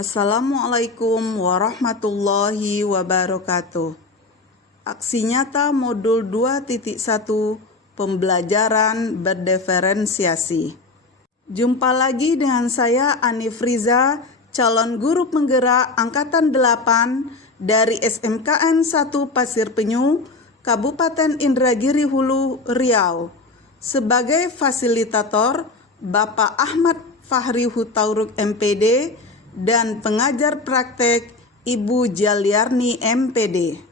Assalamualaikum warahmatullahi wabarakatuh. Aksi nyata modul 2.1 Pembelajaran berdiferensiasi. Jumpa lagi dengan saya Ani Friza, calon guru penggerak Angkatan 8 dari SMKN 1 Pasir Penyu, Kabupaten Indragiri Hulu, Riau. Sebagai fasilitator, Bapak Ahmad Fahri Hutauruk MPD, dan pengajar praktek Ibu Jaliarni MPD.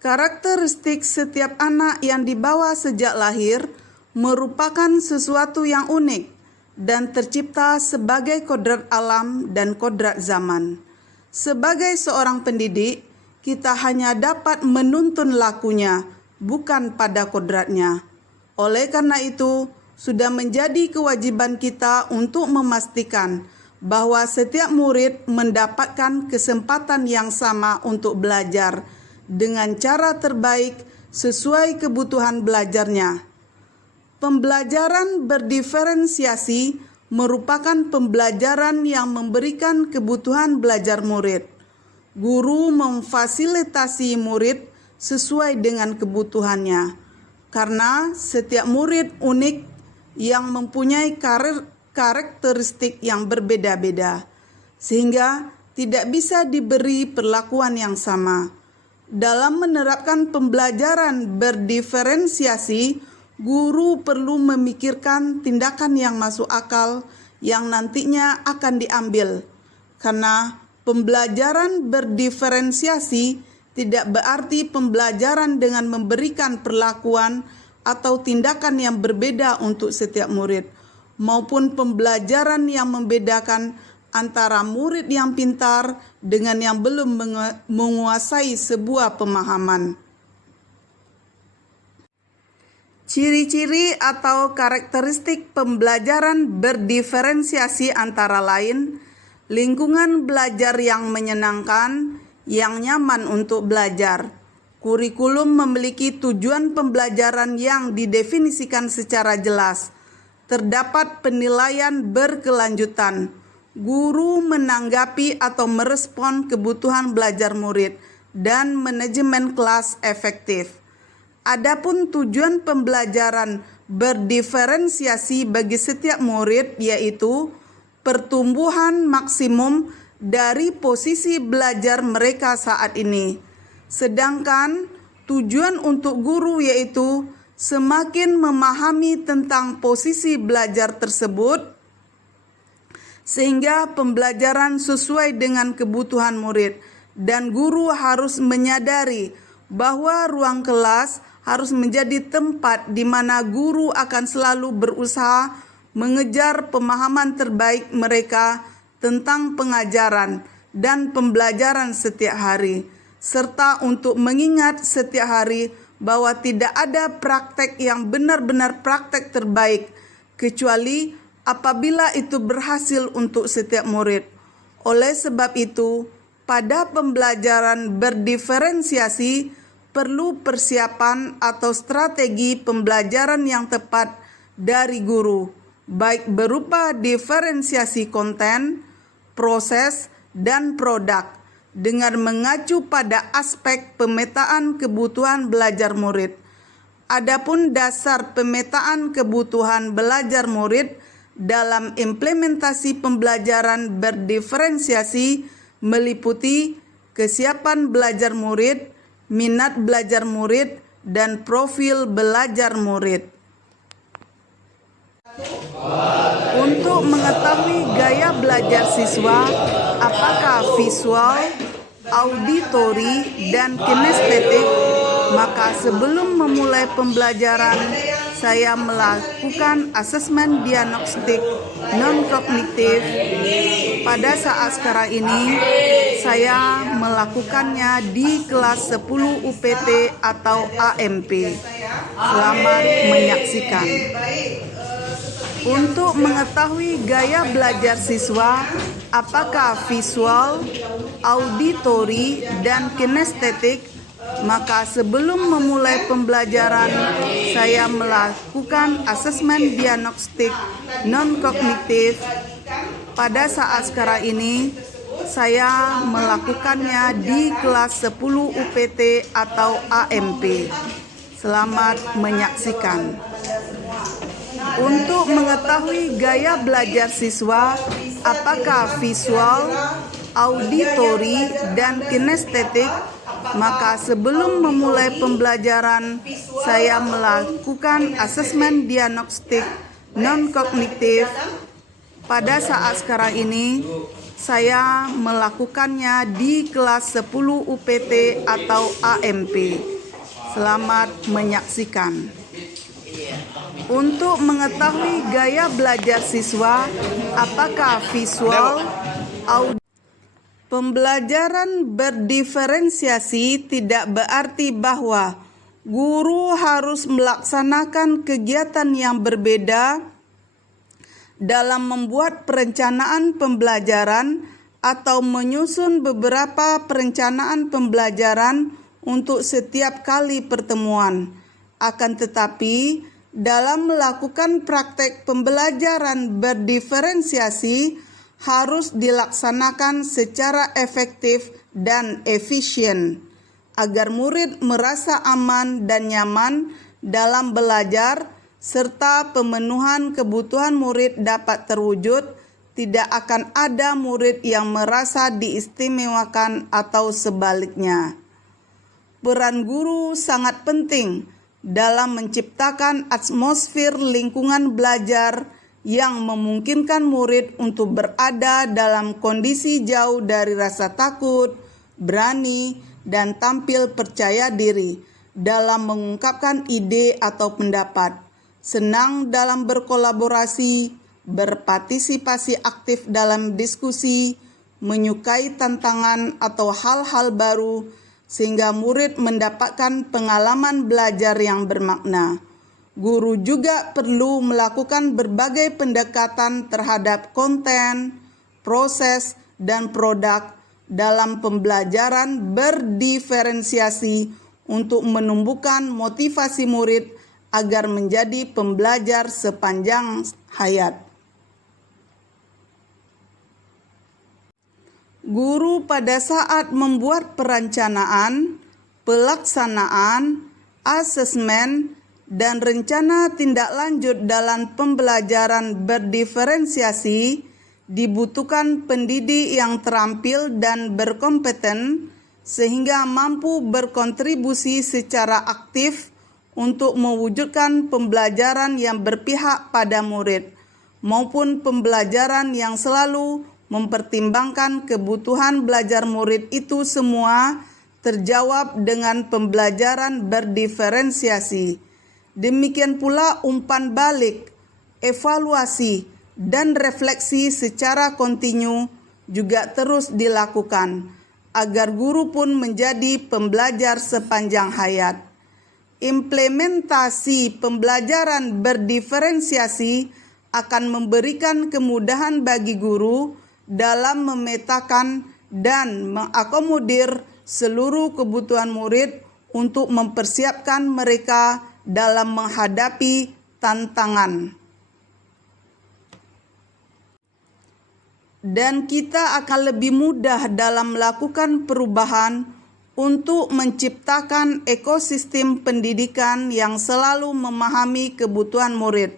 Karakteristik setiap anak yang dibawa sejak lahir merupakan sesuatu yang unik dan tercipta sebagai kodrat alam dan kodrat zaman. Sebagai seorang pendidik, kita hanya dapat menuntun lakunya, bukan pada kodratnya. Oleh karena itu, sudah menjadi kewajiban kita untuk memastikan bahwa setiap murid mendapatkan kesempatan yang sama untuk belajar dengan cara terbaik sesuai kebutuhan belajarnya. Pembelajaran berdiferensiasi merupakan pembelajaran yang memberikan kebutuhan belajar murid. Guru memfasilitasi murid sesuai dengan kebutuhannya, karena setiap murid unik yang mempunyai karakteristik yang berbeda-beda, sehingga tidak bisa diberi perlakuan yang sama. Dalam menerapkan pembelajaran berdiferensiasi, guru perlu memikirkan tindakan yang masuk akal yang nantinya akan diambil, karena pembelajaran berdiferensiasi tidak berarti pembelajaran dengan memberikan perlakuan atau tindakan yang berbeda untuk setiap murid, maupun pembelajaran yang membedakan antara murid yang pintar dengan yang belum menguasai sebuah pemahaman. Ciri-ciri atau karakteristik pembelajaran berdiferensiasi antara lain: lingkungan belajar yang menyenangkan, yang nyaman untuk belajar. Kurikulum memiliki tujuan pembelajaran yang didefinisikan secara jelas. Terdapat penilaian berkelanjutan. Guru menanggapi atau merespon kebutuhan belajar murid dan manajemen kelas efektif. Adapun tujuan pembelajaran berdiferensiasi bagi setiap murid yaitu pertumbuhan maksimum dari posisi belajar mereka saat ini. Sedangkan tujuan untuk guru yaitu semakin memahami tentang posisi belajar tersebut, sehingga pembelajaran sesuai dengan kebutuhan murid, dan guru harus menyadari bahwa ruang kelas harus menjadi tempat di mana guru akan selalu berusaha mengejar pemahaman terbaik mereka tentang pengajaran dan pembelajaran setiap hari, serta untuk mengingat setiap hari bahwa tidak ada praktek yang benar-benar praktek terbaik, kecuali apabila itu berhasil untuk setiap murid. Oleh sebab itu, pada pembelajaran berdiferensiasi perlu persiapan atau strategi pembelajaran yang tepat dari guru, baik berupa diferensiasi konten, proses, dan produk, dengan mengacu pada aspek pemetaan kebutuhan belajar murid. Adapun dasar pemetaan kebutuhan belajar murid dalam implementasi pembelajaran berdiferensiasi meliputi kesiapan belajar murid, minat belajar murid, dan profil belajar murid. Untuk mengetahui gaya belajar siswa, apakah visual, auditori, dan kinestetik, maka sebelum memulai pembelajaran, saya melakukan asesmen diagnostik non-kognitif. Pada saat sekarang ini, saya melakukannya di kelas 10 UPT atau AMP. Selamat menyaksikan. Untuk mengetahui gaya belajar siswa, apakah visual, auditori, dan kinestetik, maka sebelum memulai pembelajaran, saya melakukan asesmen diagnostik non-kognitif Pada saat sekarang ini, saya melakukannya di kelas 10 UPT atau AMP. Selamat menyaksikan. Untuk mengetahui gaya belajar siswa, apakah visual, auditori, dan kinestetik, maka sebelum memulai pembelajaran, saya melakukan asesmen diagnostik non-kognitif. Pada saat sekarang ini, saya melakukannya di kelas 10 UPT atau AMP. Selamat menyaksikan. Untuk mengetahui gaya belajar siswa, apakah visual, pembelajaran berdiferensiasi tidak berarti bahwa guru harus melaksanakan kegiatan yang berbeda dalam membuat perencanaan pembelajaran atau menyusun beberapa perencanaan pembelajaran untuk setiap kali pertemuan. Akan tetapi, dalam melakukan praktek pembelajaran berdiferensiasi harus dilaksanakan secara efektif dan efisien agar murid merasa aman dan nyaman dalam belajar serta pemenuhan kebutuhan murid dapat terwujud. Tidak akan ada murid yang merasa diistimewakan atau sebaliknya. Peran guru sangat penting dalam menciptakan atmosfer lingkungan belajar yang memungkinkan murid untuk berada dalam kondisi jauh dari rasa takut, berani, dan tampil percaya diri dalam mengungkapkan ide atau pendapat, senang dalam berkolaborasi, berpartisipasi aktif dalam diskusi, menyukai tantangan atau hal-hal baru, sehingga murid mendapatkan pengalaman belajar yang bermakna. Guru juga perlu melakukan berbagai pendekatan terhadap konten, proses, dan produk dalam pembelajaran berdiferensiasi untuk menumbuhkan motivasi murid agar menjadi pembelajar sepanjang hayat. Guru pada saat membuat perencanaan, pelaksanaan, asesmen, dan rencana tindak lanjut dalam pembelajaran berdiferensiasi dibutuhkan pendidik yang terampil dan berkompeten sehingga mampu berkontribusi secara aktif untuk mewujudkan pembelajaran yang berpihak pada murid maupun pembelajaran yang selalu mempertimbangkan kebutuhan belajar murid. Itu semua terjawab dengan pembelajaran berdiferensiasi. Demikian pula umpan balik, evaluasi, dan refleksi secara kontinu juga terus dilakukan agar guru pun menjadi pembelajar sepanjang hayat. Implementasi pembelajaran berdiferensiasi akan memberikan kemudahan bagi guru dalam memetakan dan mengakomodir seluruh kebutuhan murid untuk mempersiapkan mereka dalam menghadapi tantangan. Dan kita akan lebih mudah dalam melakukan perubahan untuk menciptakan ekosistem pendidikan yang selalu memahami kebutuhan murid.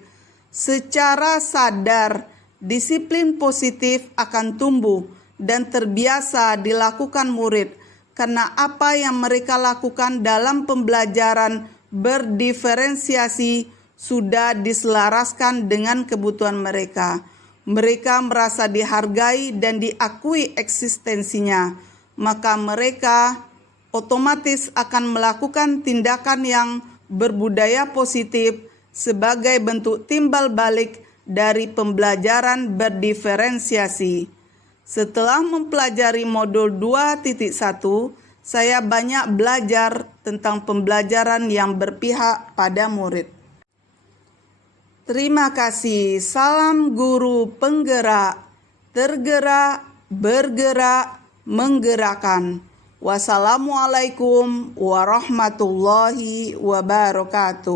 Secara sadar, disiplin positif akan tumbuh dan terbiasa dilakukan murid karena apa yang mereka lakukan dalam pembelajaran berdiferensiasi sudah diselaraskan dengan kebutuhan mereka. Mereka merasa dihargai dan diakui eksistensinya, maka mereka otomatis akan melakukan tindakan yang berbudaya positif sebagai bentuk timbal balik dari pembelajaran berdiferensiasi. Setelah mempelajari modul 2.1, saya banyak belajar tentang pembelajaran yang berpihak pada murid. Terima kasih. Salam guru penggerak, tergerak, bergerak, menggerakkan. Wassalamualaikum warahmatullahi wabarakatuh.